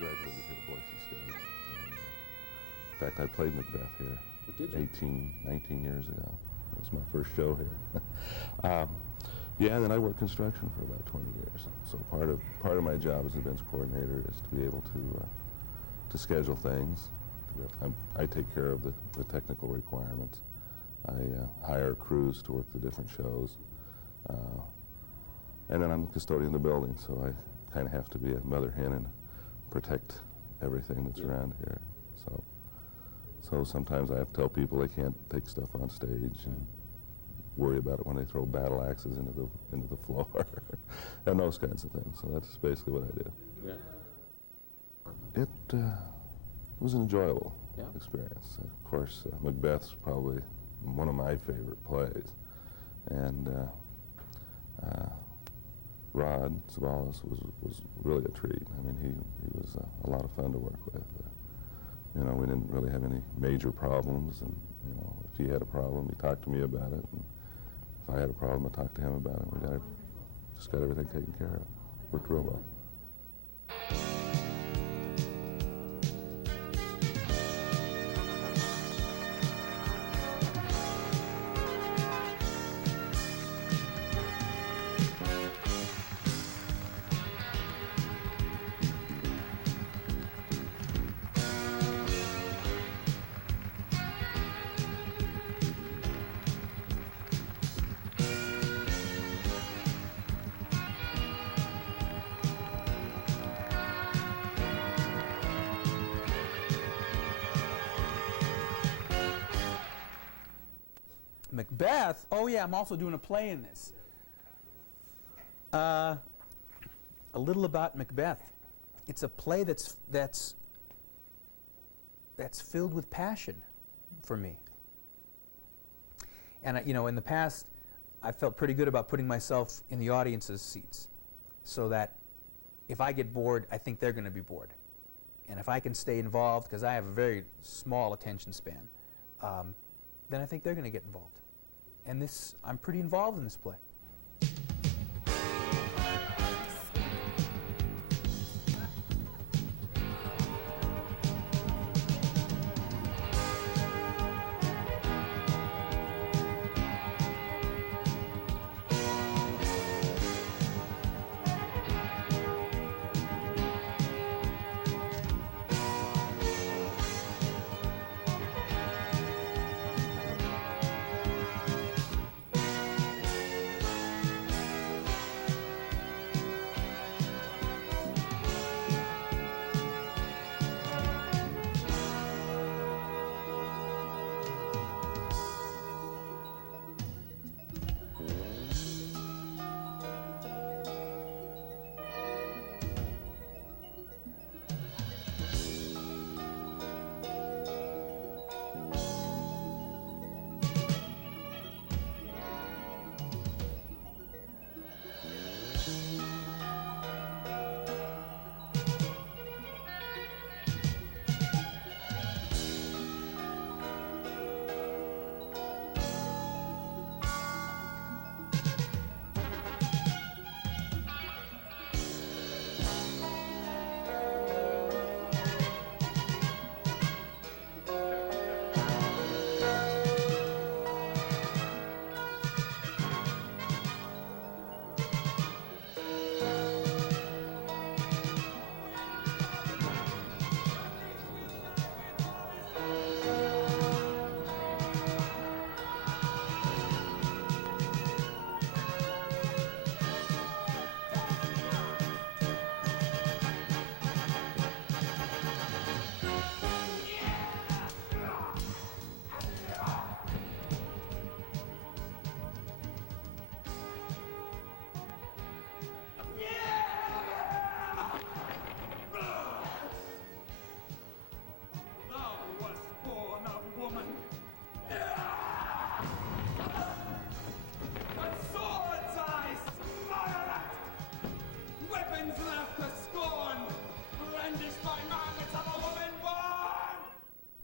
graduated here at Boise State. And, in fact, I played Macbeth here 19 years ago. That was my first show here. Yeah, and then I worked construction for about 20 years. So part of my job as an events coordinator is to be able to schedule things. I take care of the technical requirements. I hire crews to work the different shows. And then I'm the custodian of the building, so I kind of have to be a mother hen and protect everything that's around here. So sometimes I have to tell people they can't take stuff on stage and worry about it when they throw battle axes into the floor and those kinds of things. So that's basically what I do. Yeah. It was an enjoyable experience. Of course, Macbeth's probably one of my favorite plays, and Rod Savalas was really a treat. I mean, he was a lot of fun to work with. You know, we didn't really have any major problems, and you know, if he had a problem, he talked to me about it, and if I had a problem, I talked to him about it. We just got everything taken care of. Worked real well. Macbeth? Oh yeah, I'm also doing a play in this. A little about Macbeth. It's a play that's filled with passion for me. And you know, in the past, I felt pretty good about putting myself in the audience's seats, so that if I get bored, I think they're going to be bored. And if I can stay involved, because I have a very small attention span, then I think they're going to get involved. And I'm pretty involved in this play.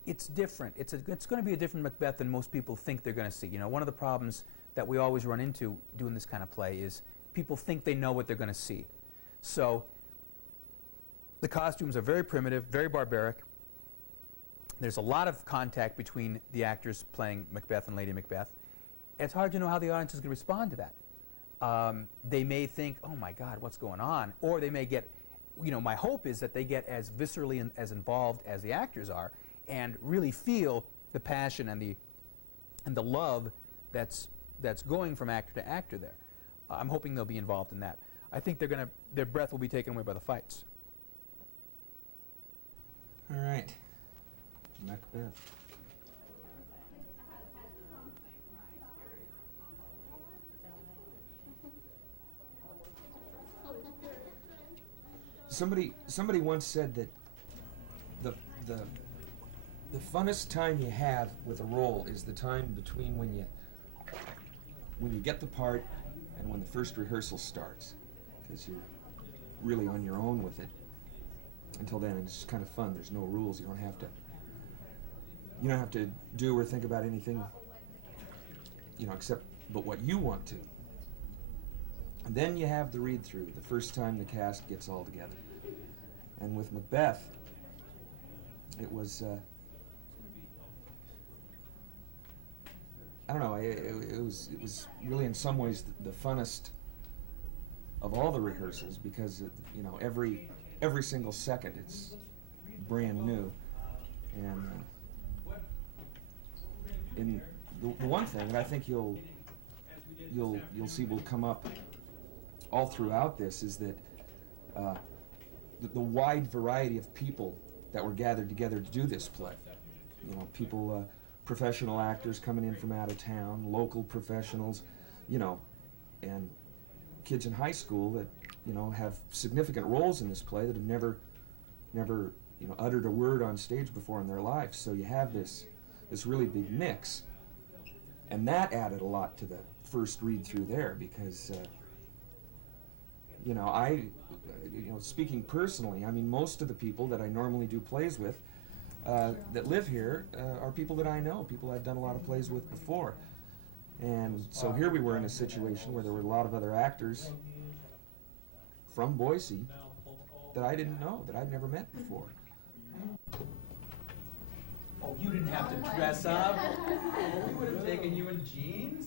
It's different. It's going to be a different Macbeth than most people think they're going to see. You know, one of the problems that we always run into doing this kind of play is people think they know what they're going to see. So The costumes are very primitive, very barbaric. There's a lot of contact between the actors playing Macbeth and Lady Macbeth. It's hard to know how the audience is going to respond to that. They may think, oh my God, what's going on? Or they may get, you know, my hope is that they get as viscerally and as involved as the actors are and really feel the passion and the love that's going from actor to actor there. I'm hoping they'll be involved in that. I think their breath will be taken away by the fights. All right. Macbeth. Somebody once said that the funnest time you have with a role is the time between when you get the part and when the first rehearsal starts, because you're really on your own with it. Until then, it's kind of fun. There's no rules. You don't have to do or think about anything, you know, except but what you want to. And then you have the read-through, the first time the cast gets all together. And with Macbeth, it was, I don't know, it was really in some ways the funnest of all the rehearsals, because, you know, every single second it's brand new. And the one thing that I think you'll see will come up all throughout this is that the wide variety of people that were gathered together to do this play. You know, people, professional actors coming in from out of town, local professionals, you know, and kids in high school that, you know, have significant roles in this play that have never, you know, uttered a word on stage before in their lives. So you have this really big mix, and that added a lot to the first read through there, because, you know, speaking personally, I mean, most of the people that I normally do plays with that live here are people that I know, people I've done a lot of plays with before. And so here we were in a situation where there were a lot of other actors from Boise that I didn't know, that I'd never met before. Oh, you didn't have to dress up. We would have taken you in jeans.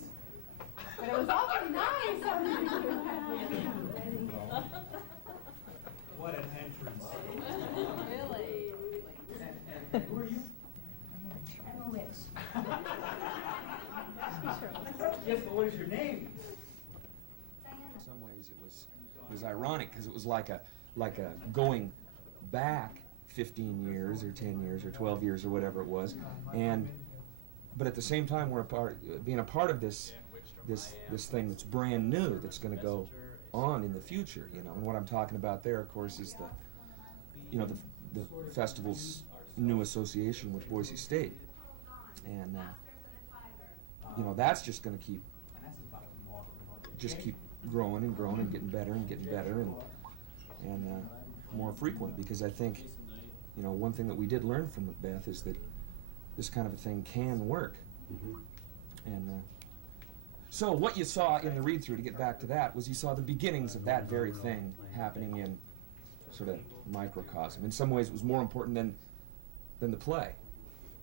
But it was awfully nice. What an entrance. Really? And who are you? I'm a witch. Yes, but what is your name? Diana. In some ways it was ironic, because it was like a going back 15 years or 10 years or 12 years or whatever it was, but at the same time we're being a part of this thing that's brand new, that's going to go on in the future, you know. And what I'm talking about there, of course, is the festival's new association with Boise State, and you know, that's just going to keep growing and growing and getting better and more frequent, because I think, you know, one thing that we did learn from Macbeth is that this kind of a thing can work. And so what you saw in the read-through, to get back to that, was you saw the beginnings of that very thing happening in sort of microcosm. In some ways it was more important than the play.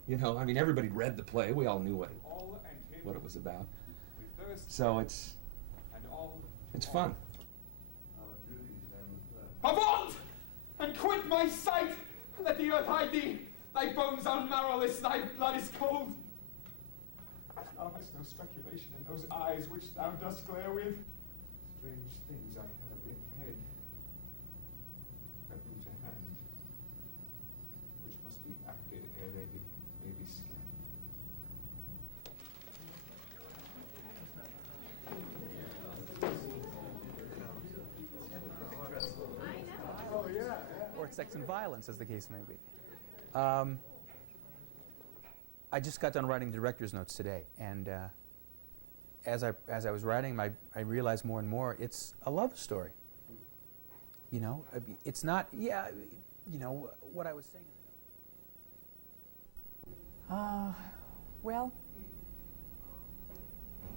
You know, I mean, everybody read the play, we all knew what it was about. So it's fun. Avaunt! And quit my sight! Let the earth hide thee! Thy bones are marrowless, thy blood is cold. Thou hast no speculation in those eyes which thou dost glare with. Strange things I have in head, but into hand, which must be acted ere they may be scanned. Or sex and violence, as the case may be. I just got done writing the director's notes today, and as I was writing, I realized more and more it's a love story. You know, it's not. Yeah, you know what I was saying. Well,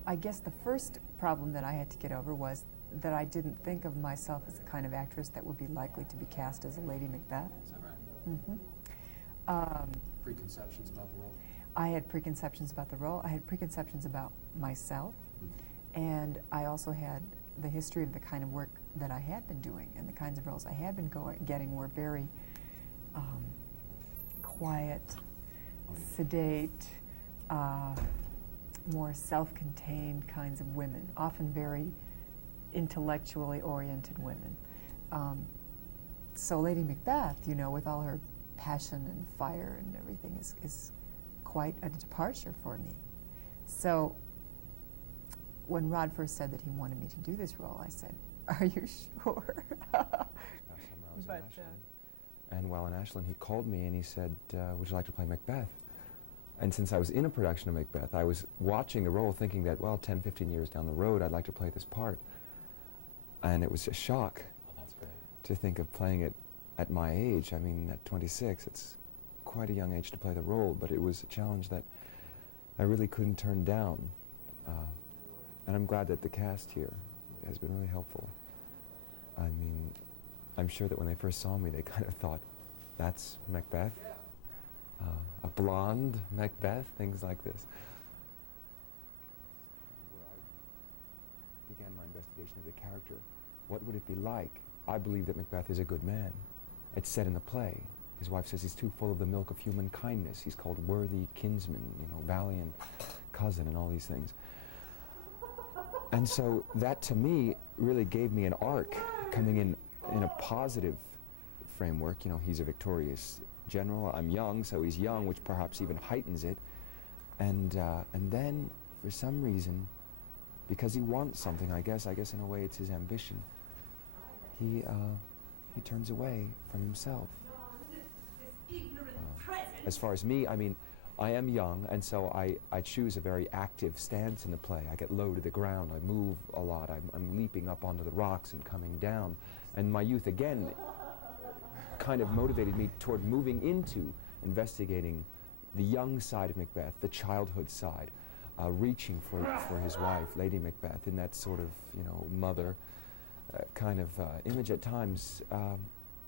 I guess the first problem that I had to get over was that I didn't think of myself as the kind of actress that would be likely to be cast as a Lady Macbeth. Is that right? Mm-hmm. Preconceptions about the role? I had preconceptions about the role. I had preconceptions about myself, and I also had the history of the kind of work that I had been doing, and the kinds of roles I had been getting were very quiet, sedate, more self-contained kinds of women, often very intellectually oriented women. So Lady Macbeth, you know, with all her passion and fire and everything, is quite a departure for me. So when Rod first said that he wanted me to do this role, I said, "Are you sure?" Last summer I was in Ashland. And while in Ashland, he called me and he said, would you like to play Macbeth? And since I was in a production of Macbeth, I was watching the role thinking that, well, 10, 15 years down the road, I'd like to play this part. And it was a shock to think of playing it at my age. I mean, at 26, it's quite a young age to play the role, but it was a challenge that I really couldn't turn down. And I'm glad that the cast here has been really helpful. I mean, I'm sure that when they first saw me, they kind of thought, that's Macbeth? A blonde Macbeth? Things like this. Where I began my investigation of the character. What would it be like? I believe that Macbeth is a good man. It's said in the play. His wife says he's too full of the milk of human kindness. He's called worthy kinsman, you know, valiant cousin, and all these things. And so that, to me, really gave me an arc coming in a positive framework. You know, he's a victorious general. I'm young, so he's young, which perhaps even heightens it. And then, for some reason, because he wants something, I guess in a way it's his ambition, he turns away from himself. As far as me, I mean, I am young, and so I choose a very active stance in the play. I get low to the ground, I move a lot, I'm leaping up onto the rocks and coming down. And my youth, again, kind of motivated me toward moving into investigating the young side of Macbeth, the childhood side, reaching for his wife, Lady Macbeth, in that sort of, you know, mother kind of image at times.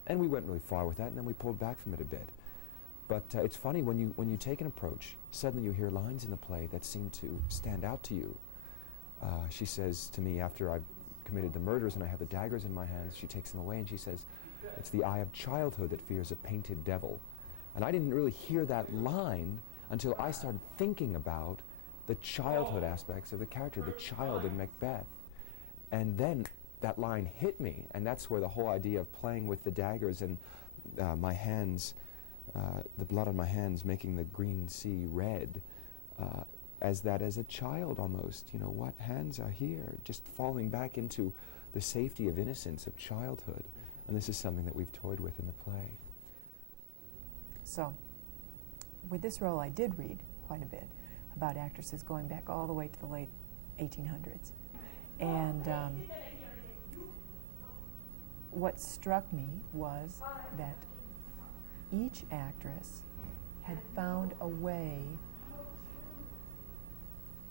And we went really far with that, and then we pulled back from it a bit. But it's funny, when you take an approach, suddenly you hear lines in the play that seem to stand out to you. She says to me, after I've committed the murders and I have the daggers in my hands, she takes them away and she says, "It's the eye of childhood that fears a painted devil." And I didn't really hear that line until I started thinking about the childhood aspects of the character, the child in Macbeth. And then that line hit me, and that's where the whole idea of playing with the daggers and my hands, the blood on my hands making the green sea red, as a child almost, you know, what hands are here, just falling back into the safety of innocence of childhood. And this is something that we've toyed with in the play. So, with this role, I did read quite a bit about actresses going back all the way to the late 1800s. And what struck me was that each actress had found a way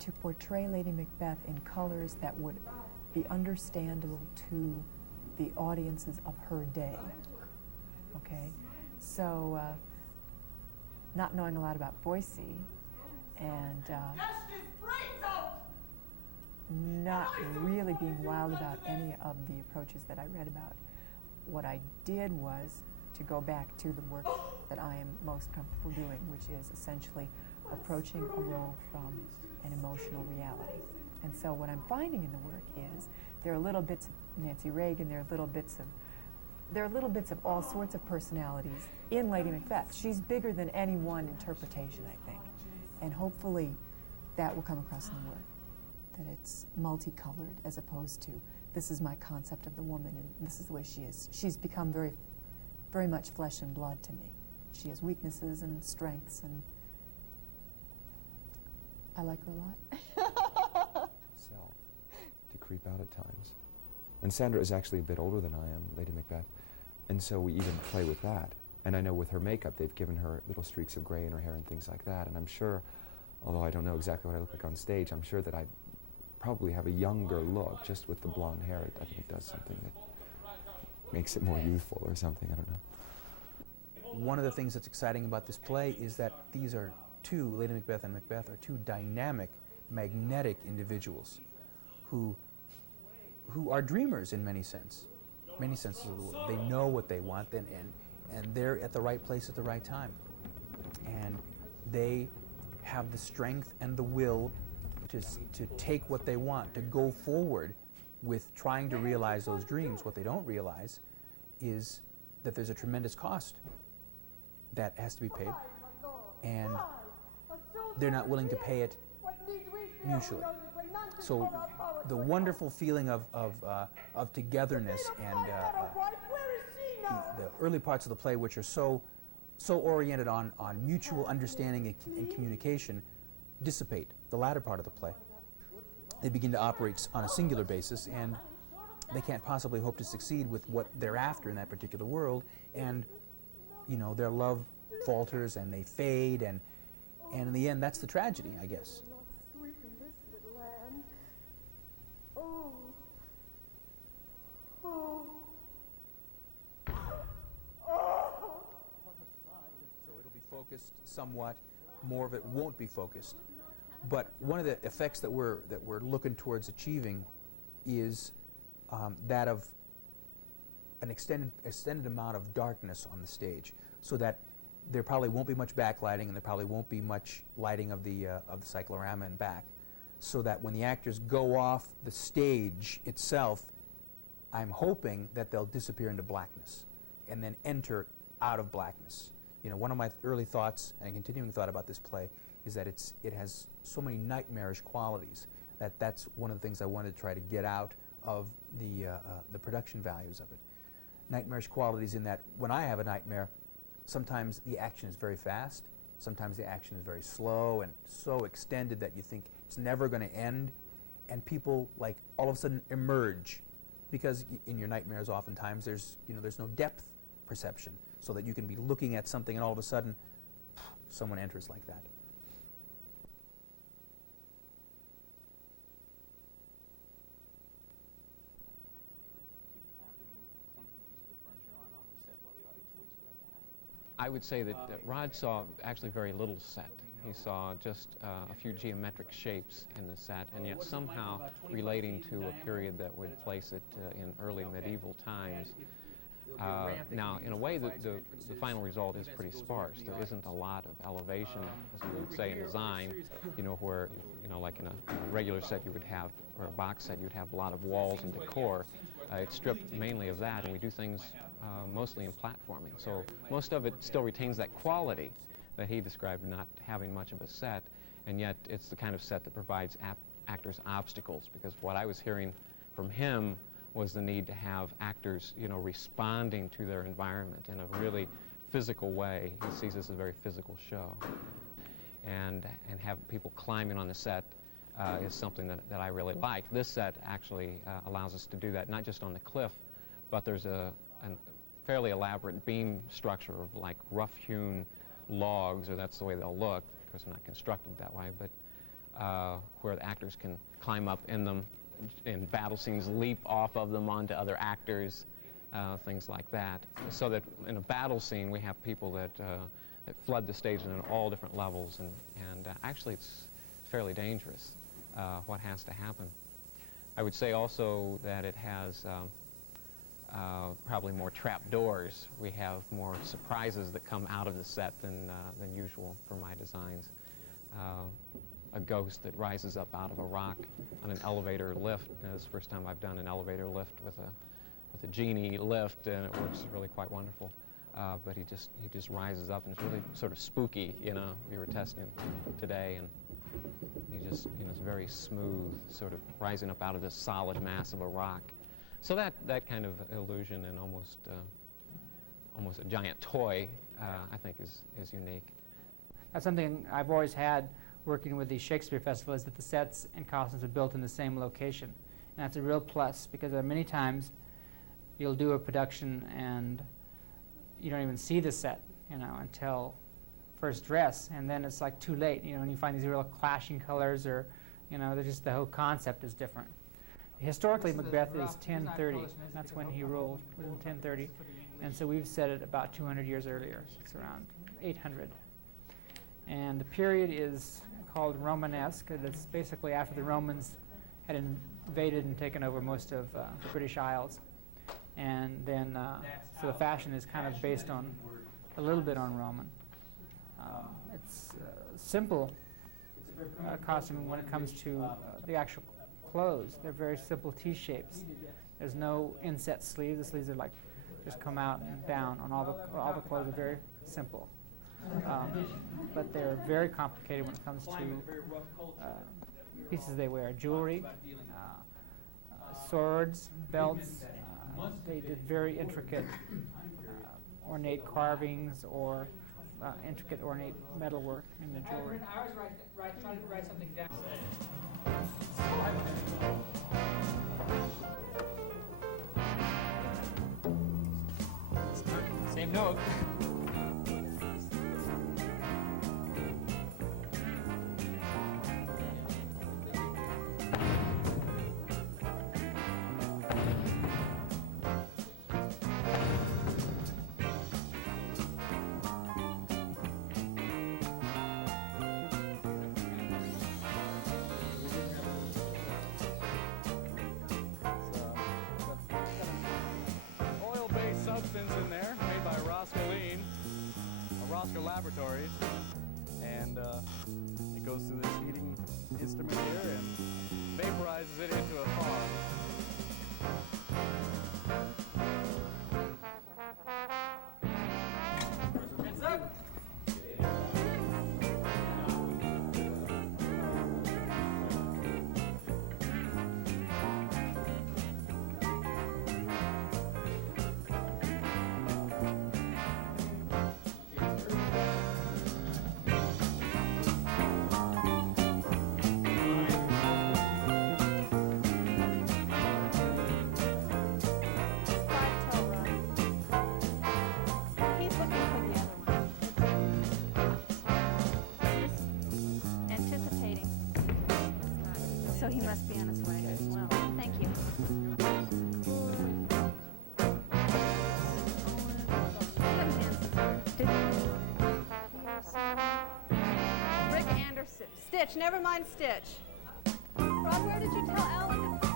to portray Lady Macbeth in colors that would be understandable to the audiences of her day. Okay? So, not knowing a lot about Boise, and not really being wild about any of the approaches that I read about, what I did was to go back to the work that I am most comfortable doing, which is essentially approaching a role from an emotional reality. And so what I'm finding in the work is there are little bits of Nancy Reagan, there are little bits of all sorts of personalities in Lady Macbeth. She's bigger than any one interpretation, I think. And hopefully that will come across in the work, that it's multicolored as opposed to this is my concept of the woman and this is the way she is. She's become very, very much flesh and blood to me. She has weaknesses and strengths, and I like her a lot. Self, to creep out at times. And Sandra is actually a bit older than I am, Lady Macbeth, and so we even play with that. And I know with her makeup, they've given her little streaks of gray in her hair and things like that, and I'm sure, although I don't know exactly what I look like on stage, I'm sure that I probably have a younger look, just with the blonde hair. I think it does something that makes it more youthful or something, I don't know. One of the things that's exciting about this play is that these are two, Lady Macbeth and Macbeth, are two dynamic, magnetic individuals who are dreamers in many senses of the word. They know what they want, and they're at the right place at the right time. And they have the strength and the will to take what they want, to go forward with trying to realize those dreams. What they don't realize is that there's a tremendous cost that has to be paid, and they're not willing to pay it mutually. So the wonderful feeling of togetherness and the early parts of the play, which are so oriented on mutual understanding and communication, dissipate the latter part of the play. They begin to operate on a singular basis, and they can't possibly hope to succeed with what they're after in that particular world, and their love falters and they fade, and in the end, that's the tragedy, I guess. So it'll be focused somewhat. More of it won't be focused. But one of the effects that we're looking towards achieving is that of an extended amount of darkness on the stage, so that there probably won't be much backlighting, and there probably won't be much lighting of the cyclorama and back, so that when the actors go off the stage itself, I'm hoping that they'll disappear into blackness and then enter out of blackness. One of my early thoughts and a continuing thought about this play is that it has so many nightmarish qualities that's one of the things I wanted to try to get out of the production values of it. Nightmarish qualities in that when I have a nightmare, sometimes the action is very fast, sometimes the action is very slow and so extended that you think it's never going to end, and people like all of a sudden emerge, because in your nightmares oftentimes there's no depth perception, so that you can be looking at something and all of a sudden someone enters like that. I would say that Rod saw actually very little set. He saw just a few geometric shapes in the set, and yet somehow relating to a period that would place it in early medieval times. Now, in a way, the final result is pretty sparse. There isn't a lot of elevation, as we would say in design, where, like in a regular set you would have, or a box set, you'd have a lot of walls and decor. It's stripped mainly of that, and we do things mostly in platforming. So most of it still retains that quality that he described, not having much of a set, and yet it's the kind of set that provides actors obstacles, because what I was hearing from him was the need to have actors, responding to their environment in a really physical way. He sees this as a very physical show. And have people climbing on the set is something that I really like. This set actually allows us to do that, not just on the cliff, but there's a fairly elaborate beam structure of like rough-hewn logs, or that's the way they'll look. Of course, they're not constructed that way, but where the actors can climb up in them, in battle scenes, leap off of them onto other actors, things like that. So that in a battle scene, we have people that flood the stage in all different levels, and actually it's fairly dangerous what has to happen. I would say also that it has probably more trap doors. We have more surprises that come out of the set than usual for my designs. A ghost that rises up out of a rock on an elevator lift. It's the first time I've done an elevator lift with a genie lift, and it works really quite wonderful. But he just rises up, and it's really sort of spooky. We were testing today, and he just it's very smooth, sort of rising up out of this solid mass of a rock. So that kind of illusion, and almost a giant toy, I think is unique. That's something I've always had working with the Shakespeare Festival, is that the sets and costumes are built in the same location. And that's a real plus, because there are many times you'll do a production and you don't even see the set, until first dress, and then it's like too late, and you find these real clashing colors or You know, just the whole concept is different. Historically, Macbeth is 1030. That's when he ruled, was in 1030. And so we've set it about 200 years earlier. So it's around 800. And the period is called Romanesque. It's basically after the Romans had invaded and taken over most of the British Isles. And then, so the fashion is kind of based on, a little bit on Roman. It's simple costuming when it comes to the actual clothes. They're very simple T-shapes. There's no inset sleeves. The sleeves are like just come out and down. On all the clothes are very simple, but they're very complicated when it comes to pieces they wear, jewelry, swords, belts. They did very intricate, ornate carvings or intricate, ornate metalwork in the jewelry. I always try to write something down. Same note. Substance in there made by Roscoe Laboratories, and it goes through this heating instrument here and vaporizes it into a fog. Heads up! So he must be on his way as well. Thank you. Rick Anderson. Stitch, never mind Stitch. Rob, where did you tell Alan to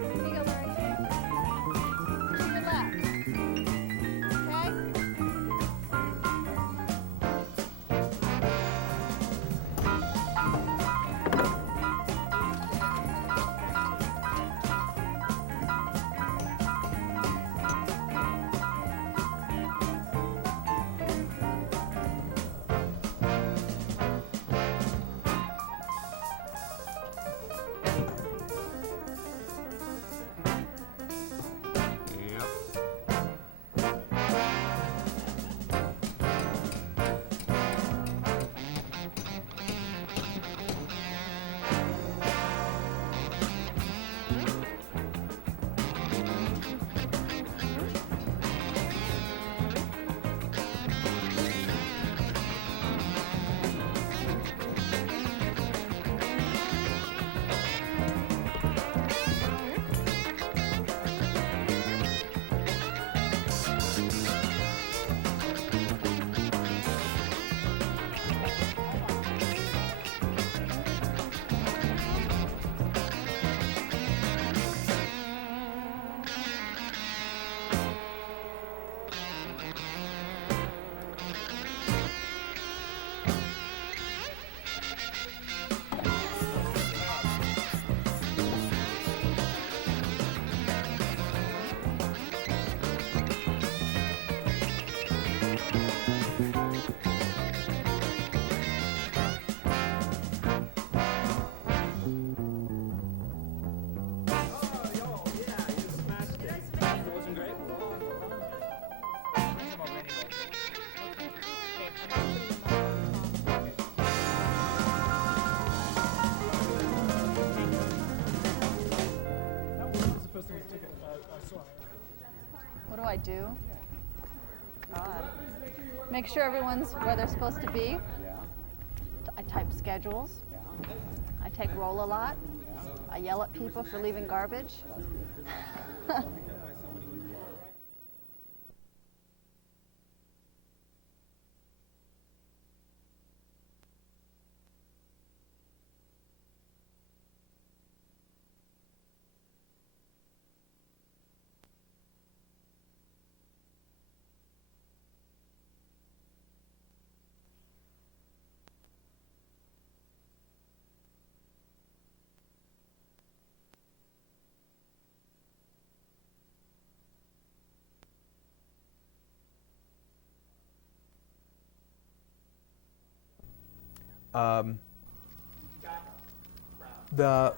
Here you go, Larry. To your left. Okay? What do I do? God. Make sure everyone's where they're supposed to be. type schedules. I take roll a lot. I yell at people for leaving garbage.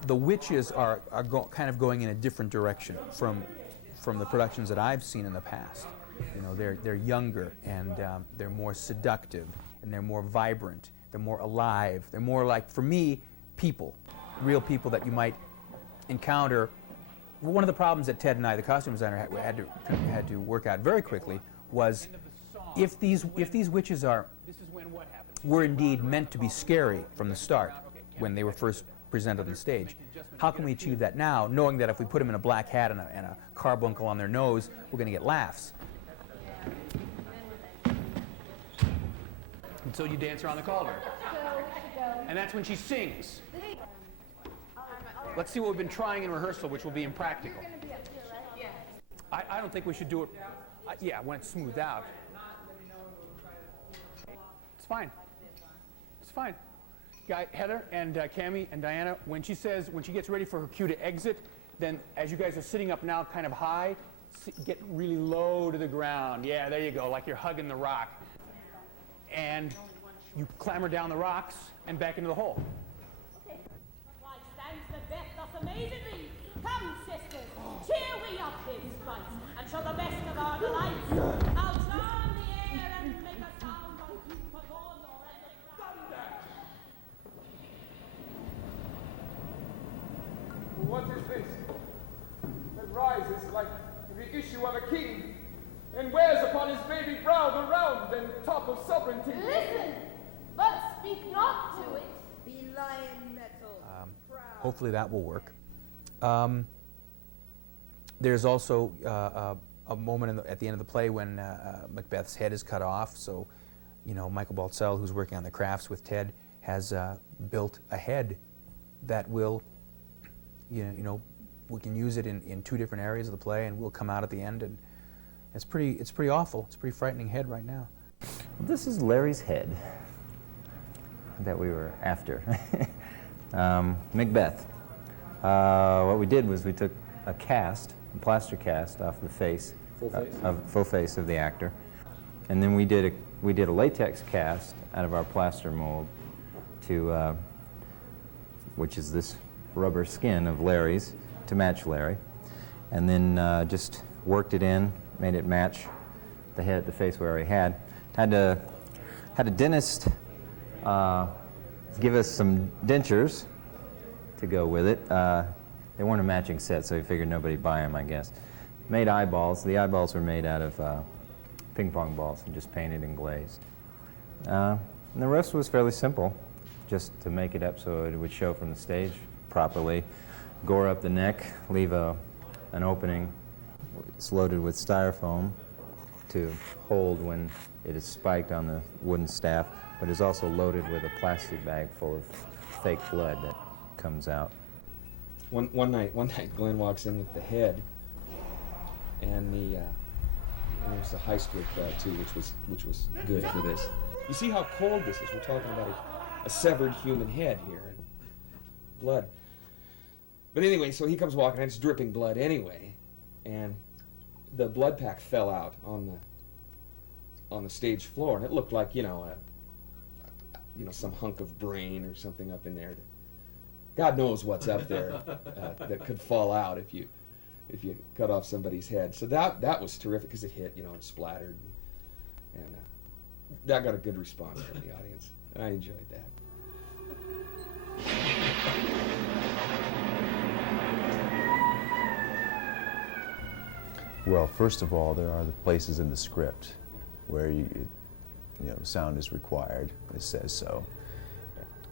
The witches are kind of going in a different direction from the productions that I've seen in the past. You know, they're younger and they're more seductive and they're more vibrant. They're more alive. They're more like, for me, people, real people that you might encounter. One of the problems that Ted and I, the costume designer, had to work out very quickly was if these witches were indeed meant to be scary from the start when they were first presented on the stage, how can we achieve that now, knowing that if we put them in a black hat and a carbuncle on their nose, we're going to get laughs? And so you dance around the cauldron. And that's when she sings. Let's see what we've been trying in rehearsal, which will be impractical. I don't think we should do it, yeah, when it's smoothed out. It's fine. It's fine. Heather and Cammie and Diana, when she gets ready for her cue to exit, then as you guys are sitting up now kind of high, get really low to the ground. Yeah, there you go, like you're hugging the rock. And you clamber down the rocks and back into the hole. Okay. Why stands Macbeth thus amazingly? Come, sisters, cheer we up his plight, and show the best of our delights. I'll charm the air and make a sound on hoop of horn or epic thunder. What is this that rises like the issue of a king and wears upon his baby brow the round and top of sovereignty? Listen, but speak not to it. Be lion metal. Hopefully that will work. There's also a moment at the end of the play when Macbeth's head is cut off. So, you know, Michael Baltzell, who's working on the crafts with Ted, has built a head that will, you know, we can use it in two different areas of the play, and we'll come out at the end, and it's pretty awful. It's a pretty frightening head right now. Well, this is Larry's head that we were after. Macbeth. What we did was we took a cast, a plaster cast off the face, full face of the actor, and then we did a latex cast out of our plaster mold to, which is this rubber skin of Larry's, to match Larry, and then just worked it in, made it match the head, the face we already had. Had a dentist give us some dentures to go with it. They weren't a matching set, so we figured nobody'd buy them, I guess. Made eyeballs. The eyeballs were made out of ping pong balls and just painted and glazed. And the rest was fairly simple, just to make it up so it would show from the stage properly. Gore up the neck, leave an opening. It's loaded with styrofoam to hold when it is spiked on the wooden staff, but is also loaded with a plastic bag full of fake blood that comes out. One night, Glenn walks in with the head, and there was a high school crowd too, which was good for this. You see how cold this is? We're talking about a severed human head here and blood. But anyway, so he comes walking, and it's dripping blood anyway, and the blood pack fell out on the stage floor, and it looked like some hunk of brain or something up in there. God knows what's up there that could fall out if you cut off somebody's head. So that was terrific because it hit, and splattered, and that got a good response from the audience. I enjoyed that. Well, first of all, there are the places in the script where sound is required. It says so.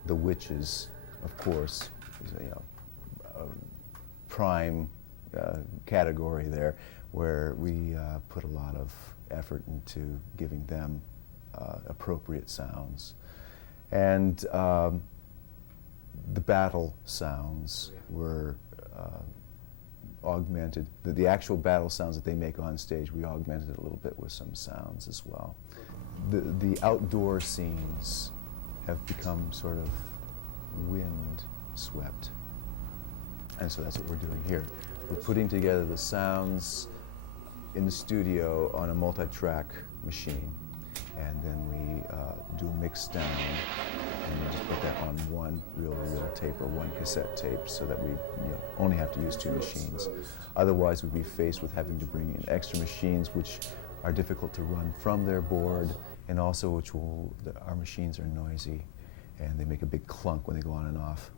The Witches, of course, is a prime category there, where we put a lot of effort into giving them appropriate sounds. And the battle sounds were augmented. The actual battle sounds that they make on stage, we augmented it a little bit with some sounds as well. The outdoor scenes have become sort of wind swept. And so that's what we're doing here. We're putting together the sounds in the studio on a multi-track machine, and then we do a mix down, and we just put that on one reel-to-reel tape or one cassette tape, so that we only have to use 2 machines. Otherwise, we'd be faced with having to bring in extra machines, which are difficult to run from their board, and also our machines are noisy, and they make a big clunk when they go on and off.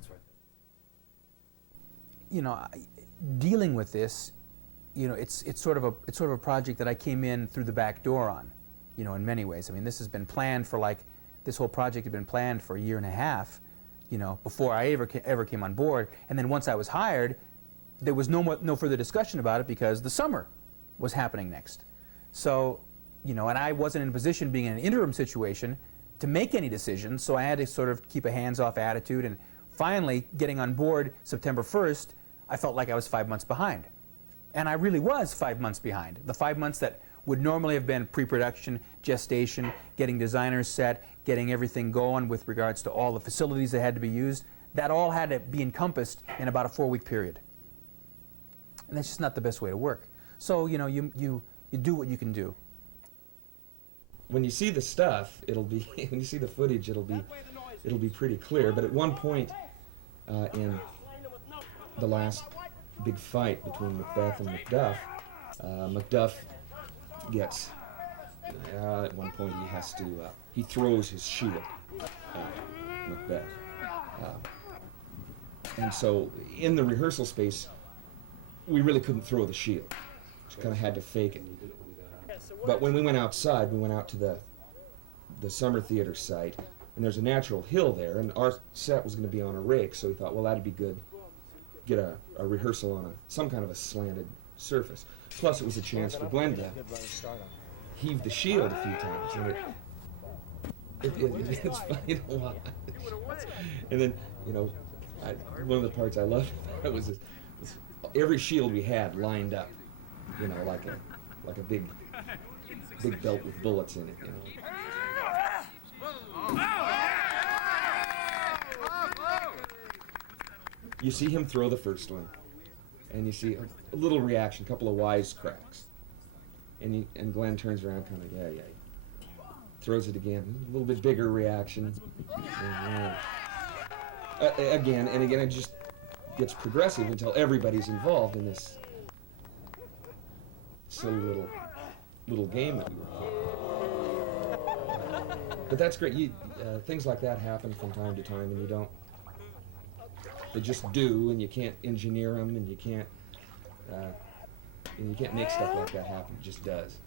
Dealing with this, it's sort of a project that I came in through the back door on, in many ways. I mean, this has been planned for this whole project had been planned for 1.5 years, before I ever came on board. And then once I was hired, there was no further discussion about it because the summer was happening next. So, and I wasn't in a position, being in an interim situation, to make any decisions. So I had to sort of keep a hands-off attitude. And finally, getting on board September 1st, I felt like I was 5 months behind. And I really was 5 months behind. The 5 months that would normally have been pre-production, gestation, getting designers set, getting everything going with regards to all the facilities that had to be used, that all had to be encompassed in about a 4-week period. And that's just not the best way to work. So, you do what you can do. When you see the stuff, it'll be, when you see the footage, it'll be pretty clear. But at one point in the last big fight between Macbeth and Macduff, Macduff gets, at one point he has to, he throws his shield at Macbeth. And so in the rehearsal space, we really couldn't throw the shield. Just kind of had to fake it. But when we went outside, we went out to the summer theater site, and there's a natural hill there, and our set was going to be on a rake, so we thought, well, that'd be good. Get a rehearsal on some kind of a slanted surface. Plus, it was a chance for Glenn to heave the shield a few times. And it's funny to watch. And then, one of the parts I loved was every shield we had lined up, like a big belt with bullets in it. You see him throw the first one, and you see a little reaction, a couple of wisecracks, and Glenn turns around, kind of yeah, throws it again, a little bit bigger reaction, again and again. It just gets progressive until everybody's involved in this silly little game that we were playing. But that's great. Things like that happen from time to time, and you don't. They just do, and you can't engineer them, and you can't make stuff like that happen. It just does.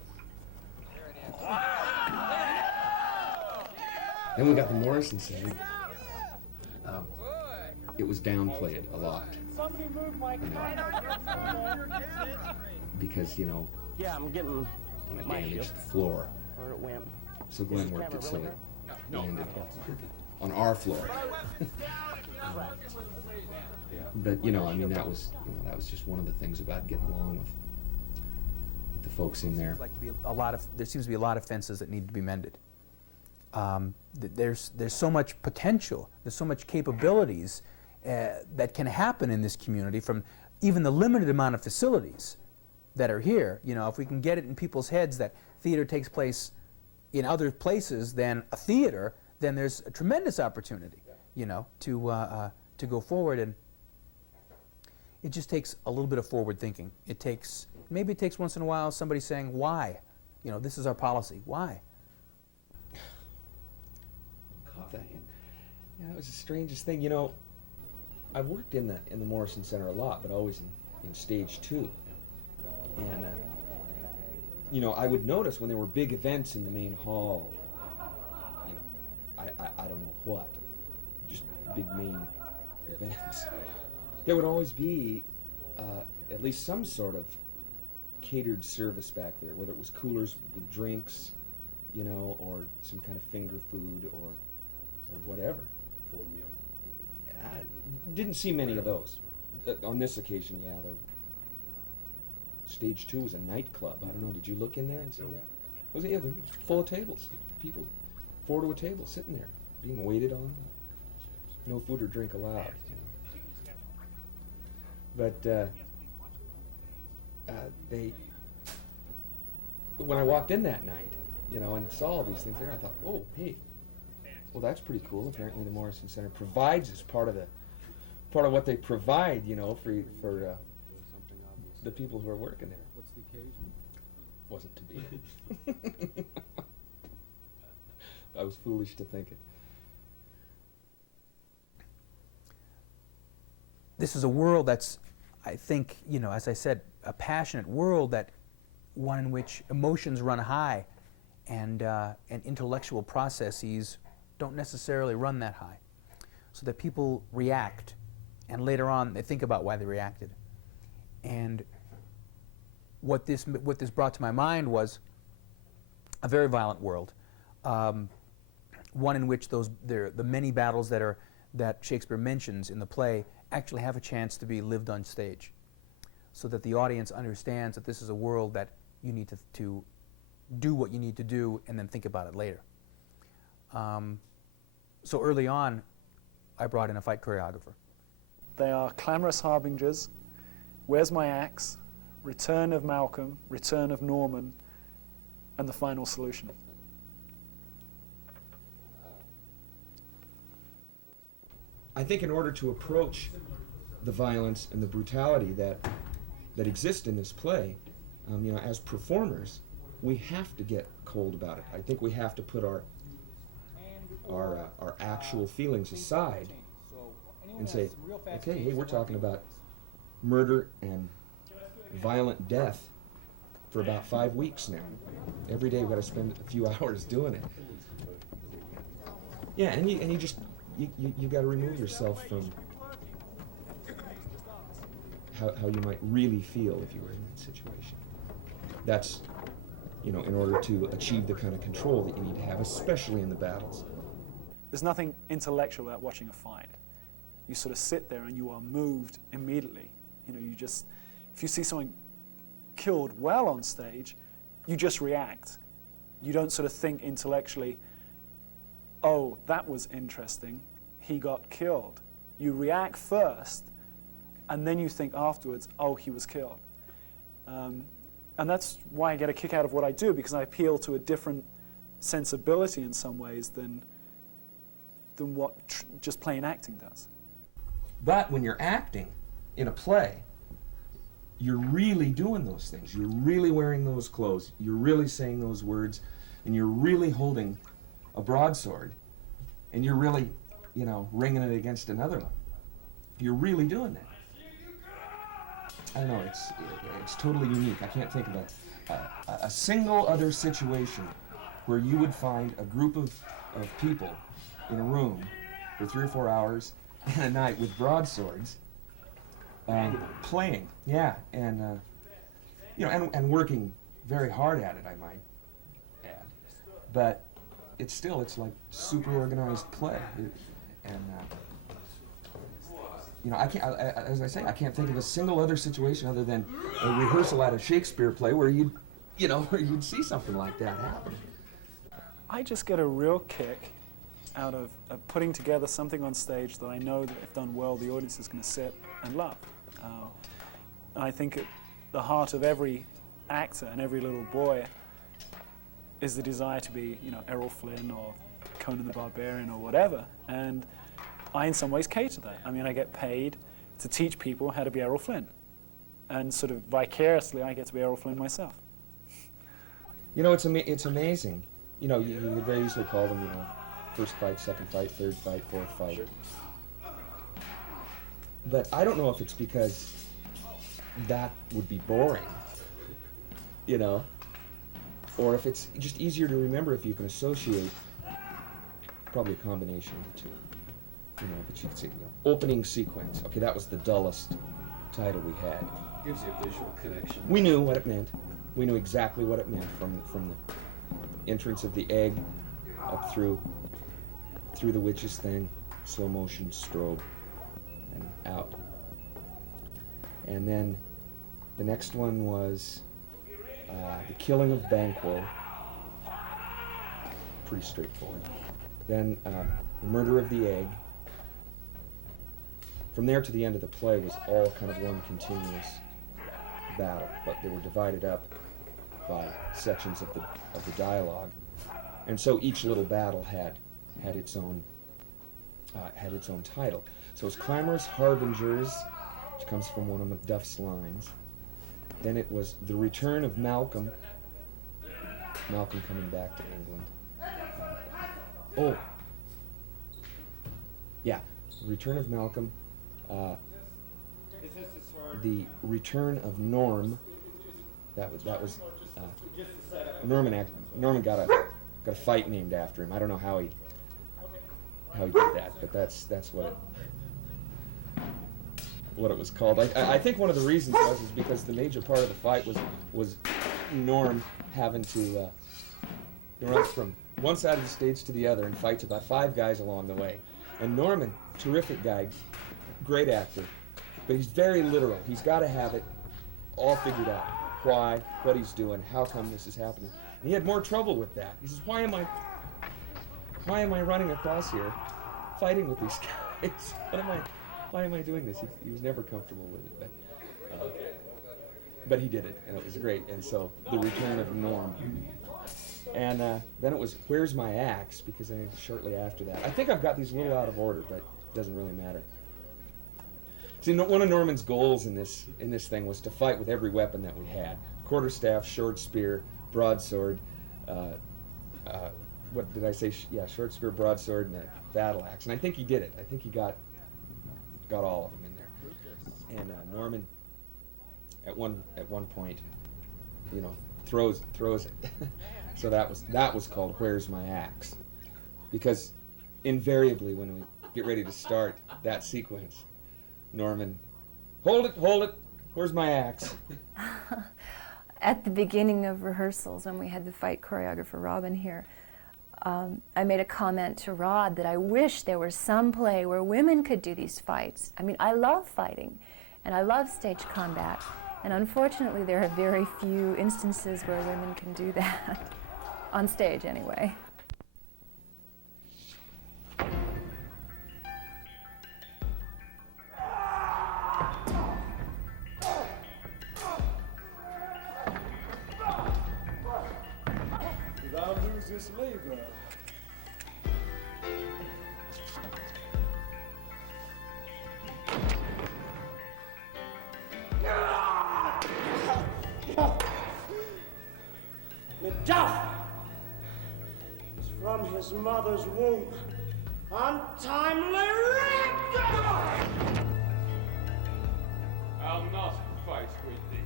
Then we got the Morrison scene. It was downplayed a lot. Because, yeah, I'm getting it damaged the floor. Where it went. So Glenn worked it so it landed on our floor. But that was just one of the things about getting along with the folks in there. There seems to be a lot of fences that need to be mended. There's so much potential. There's so much capabilities that can happen in this community from even the limited amount of facilities that are here. If we can get it in people's heads that theater takes place in other places than a theater, then there's a tremendous opportunity, to go forward. And it just takes a little bit of forward thinking. Maybe it takes once in a while somebody saying, why? This is our policy. Why? Yeah, it was the strangest thing. I've worked in the Morrison Center a lot, but always in stage 2. And I would notice when there were big events in the main hall, I don't know what, just big main events, there would always be at least some sort of catered service back there, whether it was coolers with drinks, you know, or some kind of finger food or whatever. Full meal. Didn't see many of those. On this occasion, yeah. Stage 2 was a nightclub. I don't know, did you look in there and see that? It was, yeah, full of tables. People 4 to a table sitting there, being waited on. No food or drink allowed, you know. But when I walked in that night, you know, and saw all these things there, I thought, oh, hey, well, that's pretty cool. Apparently the Morrison Center provides as part of what they provide, you know, for the people who are working there. What's the occasion? Wasn't to be. I was foolish to think it. This is a world that's, I think, you know, as I said, a passionate world, that one in which emotions run high and intellectual processes don't necessarily run that high, so that people react, and later on they think about why they reacted. And what this brought to my mind was a very violent world, one in which the many battles that Shakespeare mentions in the play actually have a chance to be lived on stage, so that the audience understands that this is a world that you need to do what you need to do and then think about it later. So early on, I brought in a fight choreographer. They are clamorous harbingers, Where's My Axe, Return of Malcolm, Return of Norman, and the final solution. I think in order to approach the violence and the brutality that exist in this play, you know, as performers, we have to get cold about it. I think we have to put our actual feelings aside and say, okay, hey, we're talking about murder and violent death for about 5 weeks now. Every day we've got to spend a few hours doing it. Yeah, and you got to remove yourself from how you might really feel if you were in that situation. That's, you know, in order to achieve the kind of control that you need to have, especially in the battles. There's nothing intellectual about watching a fight. You sort of sit there and you are moved immediately. You know, if you see someone killed well on stage, you just react. You don't sort of think intellectually, oh, that was interesting, he got killed. You react first, and then you think afterwards, oh, he was killed. And that's why I get a kick out of what I do, because I appeal to a different sensibility in some ways than what just plain acting does. But when you're acting in a play, you're really doing those things. You're really wearing those clothes. You're really saying those words, and you're really holding a broadsword, and you're really, you know, ringing it against another one. You're really doing that. I don't know, it's totally unique. I can't think of a single other situation where you would find a group of people in a room for 3 or 4 hours in a night with broadswords playing, yeah, and you know, and working very hard at it, I might add. But it's like super organized play, and you know, as I say, I can't think of a single other situation other than a rehearsal at a Shakespeare play where you'd see something like that happen. I just get a real kick out of putting together something on stage that I know that if done well, the audience is going to sit and love. And I think at the heart of every actor and every little boy is the desire to be, you know, Errol Flynn or Conan the Barbarian or whatever. And I, in some ways, cater that. I mean, I get paid to teach people how to be Errol Flynn. And sort of vicariously, I get to be Errol Flynn myself. You know, it's amazing. You know, you very easily call them, you know, first fight, second fight, third fight, fourth fight. But I don't know if it's because that would be boring, you know, or if it's just easier to remember if you can associate, probably a combination of the two. you know, but you could say, you know, opening sequence. Okay, that was the dullest title we had. Gives you a visual connection. We knew what it meant. We knew exactly what it meant from the entrance of the egg up through the witch's thing, slow motion, strobe, and out. And then the next one was the killing of Banquo. Pretty straightforward. Then the murder of the egg. From there to the end of the play was all kind of one continuous battle, but they were divided up by sections of the dialogue, and so each little battle had its own title. So it was Clamorous Harbingers, which comes from one of Macduff's lines. Then it was The Return of Malcolm. Malcolm coming back to England. Return of Malcolm. The Return of Norm. That was Norman got a fight named after him. I don't know how he did that, but that's what it was called. I think one of the reasons is because the major part of the fight was Norm having to run from one side of the stage to the other and fights about 5 guys along the way. And Norman, terrific guy, great actor, but he's very literal. He's got to have it all figured out. Why, what he's doing, how come this is happening. And he had more trouble with that. He says, why am I running across here fighting with these guys? Why am I doing this? He was never comfortable with it, but he did it, and it was great. And so, The Return of Norm. And then it was Where's My Axe, because shortly after that. I think I've got these a little out of order, but it doesn't really matter. See, one of Norman's goals in this thing was to fight with every weapon that we had. Quarterstaff, short spear, broadsword, what did I say? Short spear, broadsword, and a battle axe. And I think he did it. I think he got all of them in there. And Norman, at one point, you know, throws it. So that was called Where's My Axe? Because invariably when we get ready to start that sequence, Norman, hold it, where's my axe? At the beginning of rehearsals, when we had the fight choreographer Robin here, I made a comment to Rod that I wish there was some play where women could do these fights. I mean, I love fighting, and I love stage combat, and unfortunately there are very few instances where women can do that, on stage anyway. Without lose this labor. Macduff is from his mother's womb, untimely raped. I'll not fight with thee.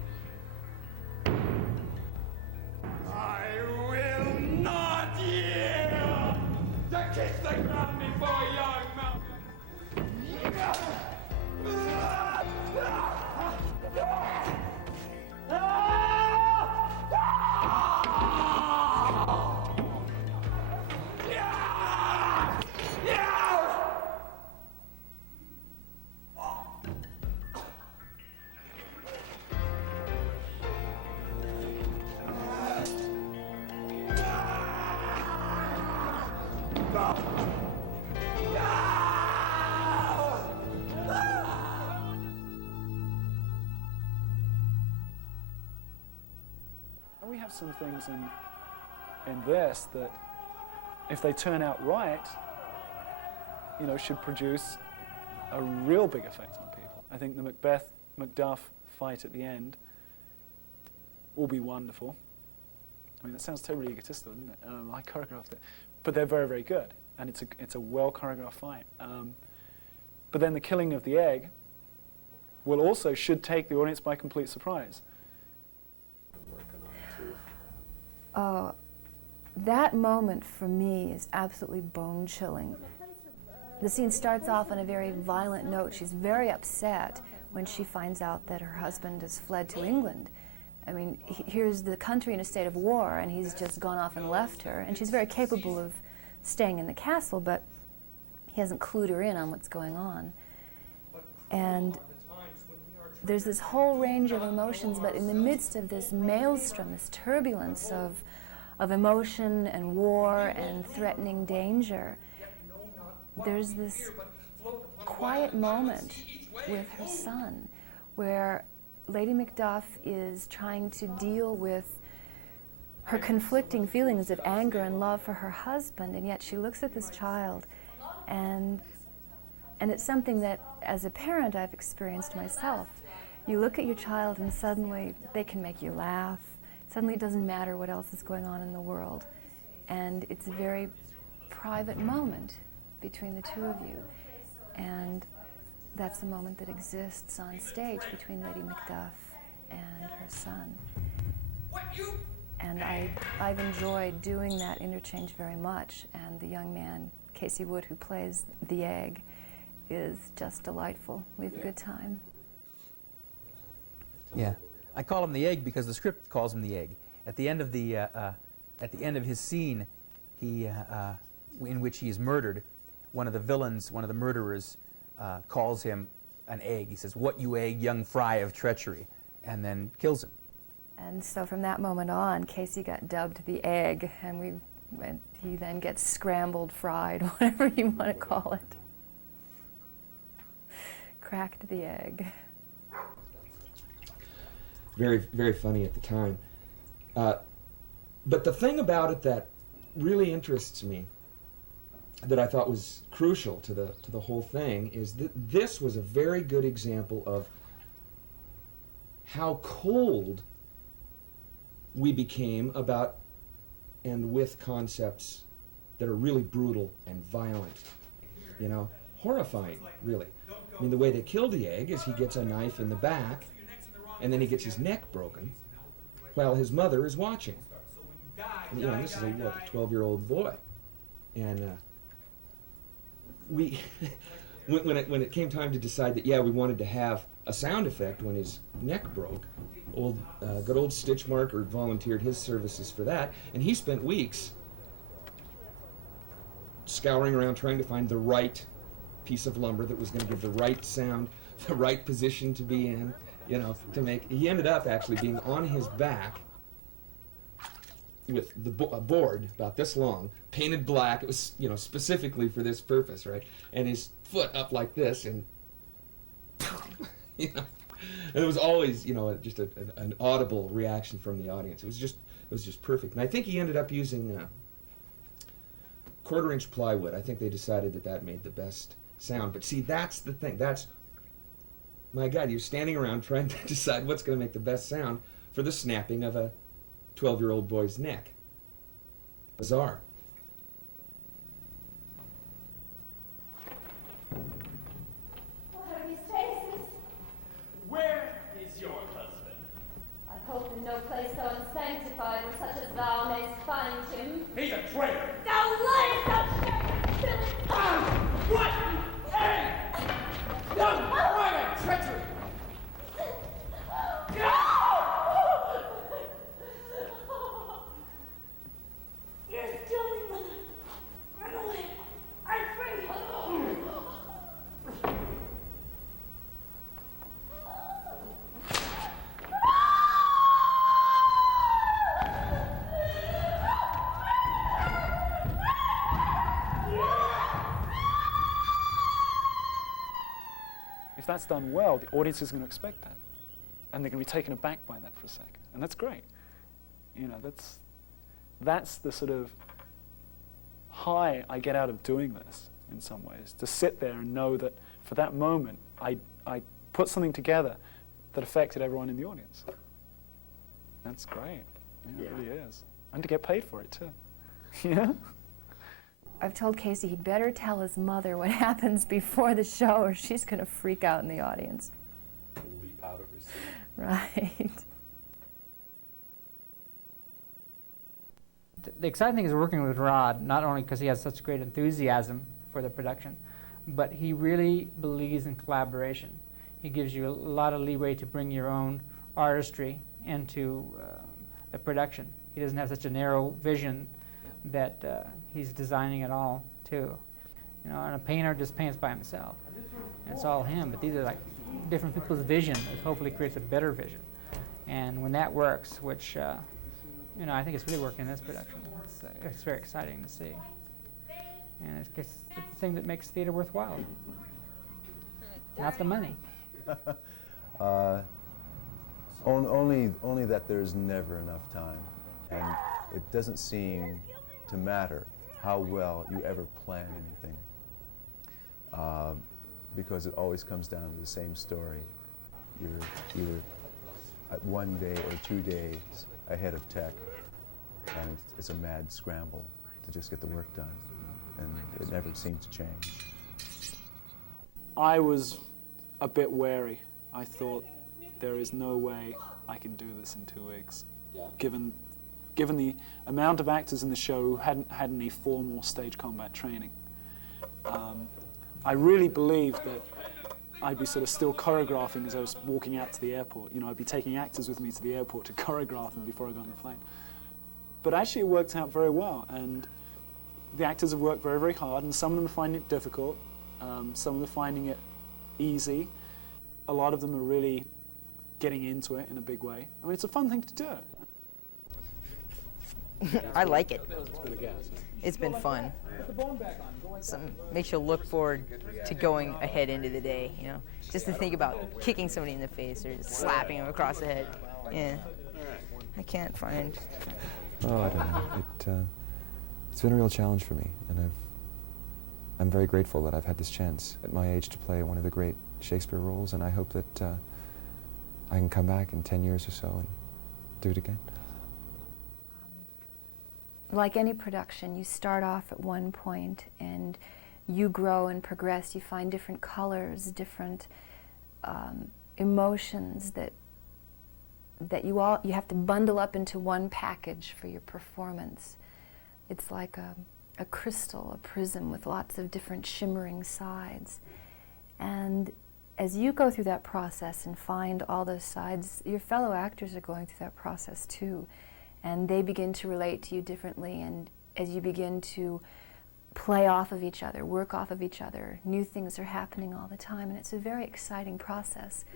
I will not yield. The kiss the ground before young Malcolm. And we have some things in this that, if they turn out right, you know, should produce a real big effect on people. I think the Macbeth-Macduff fight at the end will be wonderful. I mean, that sounds totally egotistical, doesn't it? I choreographed it, but they're very, very good, and it's a well choreographed fight. But then the killing of the egg should take the audience by complete surprise. That moment for me is absolutely bone-chilling. the scene starts off on a very violent note. She's very upset when she finds out that her husband has fled to England. I mean, here's the country in a state of war, and he's just gone off and left her. And she's very capable of staying in the castle, but he hasn't clued her in on what's going on. And there's this whole range of emotions, but in the midst of this maelstrom, this turbulence of emotion and war and threatening danger, there's this quiet moment with her son where Lady Macduff is trying to deal with her conflicting feelings of anger and love for her husband, and yet she looks at this child, and it's something that as a parent I've experienced myself. You look at your child and suddenly they can make you laugh. Suddenly it doesn't matter what else is going on in the world, and it's a very private moment between the two of you, and that's a moment that exists on stage between Lady Macduff and her son. And I've enjoyed doing that interchange very much, and the young man, Casey Wood, who plays the egg, is just delightful. We have a good time. Yeah, I call him the egg because the script calls him the egg. At the end of his scene, in which he is murdered, one of the villains, one of the murderers, calls him an egg. He says, "What you egg, young fry of treachery," and then kills him. And so from that moment on, Casey got dubbed the egg, and he then gets scrambled, fried, whatever you want to call it. Cracked the egg. Very, very funny at the time. But the thing about it that really interests me, that I thought was crucial to the whole thing, is that this was a very good example of how cold we became about and with concepts that are really brutal and violent, you know, horrifying, really. I mean, the way they kill the egg is he gets a knife in the back, and then he gets his neck broken while his mother is watching. You know, this is a 12-year-old boy, and we, when it came time to decide that, yeah, we wanted to have a sound effect when his neck broke, good old Stitch Marker volunteered his services for that, and he spent weeks scouring around trying to find the right piece of lumber that was going to give the right sound, the right position to be in, you know, to make. He ended up actually being on his back with a board about this long, painted black. It was, you know, specifically for this purpose, right? And his foot up like this, and you know, and it was always, you know, just an audible reaction from the audience. It was just perfect. And I think he ended up using 1/4-inch plywood. I think they decided that made the best sound. But see, that's the thing. That's, my God, you're standing around trying to decide what's going to make the best sound for the snapping of a 12-year-old boy's neck. Bizarre. What are these faces? Where is your husband? I hope in no place so unsanctified where such as thou mayst find him. He's a traitor. Thou liest, thou shame, villain! Ah! What? Hey! Young woman, treachery! You're stealing, mother. Run away. I'm free. If that's done well, the audience is going to expect that. And they're going to be taken aback by that for a second. And that's great. You know, that's the sort of high I get out of doing this in some ways. To sit there and know that for that moment, I put something together that affected everyone in the audience. That's great. Yeah, it really is. And to get paid for it, too. Yeah? I've told Casey he'd better tell his mother what happens before the show or she's going to freak out in the audience. Leap out of her seat. Right. The exciting thing is working with Rod, not only because he has such great enthusiasm for the production, but he really believes in collaboration. He gives you a lot of leeway to bring your own artistry into the production. He doesn't have such a narrow vision that he's designing it all too. You know, and a painter just paints by himself. And it's all him, but these are like different people's vision that hopefully creates a better vision. And when that works, which you know, I think it's really working in this production, it's very exciting to see. And it's the thing that makes theater worthwhile, not the money. Only that there's never enough time, and it doesn't seem to matter how well you ever plan anything, because it always comes down to the same story. You're either at 1 day or 2 days ahead of tech, and it's a mad scramble to just get the work done, and it never seems to change. I was a bit wary. I thought, there is no way I can do this in 2 weeks, given the amount of actors in the show who hadn't had any formal stage combat training. I really believed that I'd be sort of still choreographing as I was walking out to the airport. You know, I'd be taking actors with me to the airport to choreograph them before I got on the plane. But actually it worked out very well, and the actors have worked very, very hard, and some of them are finding it difficult, some of them are finding it easy. A lot of them are really getting into it in a big way. I mean, it's a fun thing to do. I like it. It's been fun. Makes you look forward to going ahead into the day, you know. Just to think about kicking somebody in the face or just slapping them across the head. Yeah. I can't find... Oh, I don't know. It's been a real challenge for me, and I'm very grateful that I've had this chance at my age to play one of the great Shakespeare roles, and I hope that I can come back in 10 years or so and do it again. Like any production, you start off at one point and you grow and progress. You find different colors, different emotions that you have to bundle up into one package for your performance. It's like a crystal, a prism with lots of different shimmering sides. And as you go through that process and find all those sides, your fellow actors are going through that process too. And they begin to relate to you differently, and as you begin to play off of each other, work off of each other, new things are happening all the time, and it's a very exciting process.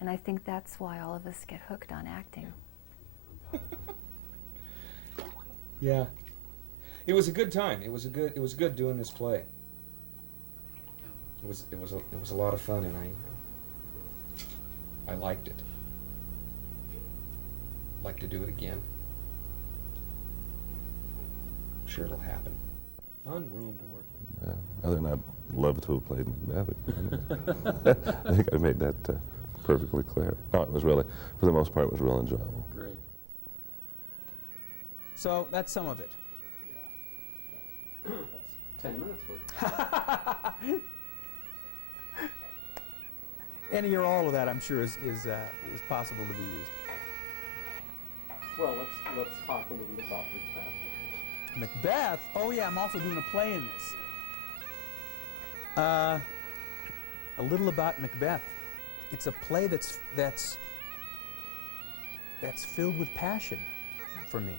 And I think that's why all of us get hooked on acting. Yeah. It was a good time. It was good doing this play. It was a lot of fun, and I liked it. I'd like to do it again. I'm sure it'll happen. Fun room to work in. Yeah, other than I'd love to have played Macbeth. I think I made that perfectly clear. No, it was really, for the most part, it was real enjoyable. Great. So that's some of it. Yeah. That's 10 minutes worth. Any or all of that, I'm sure, is possible to be used. Well, let's talk a little about Macbeth. Macbeth? Oh yeah, I'm also doing a play in this. A little about Macbeth. It's a play that's filled with passion for me.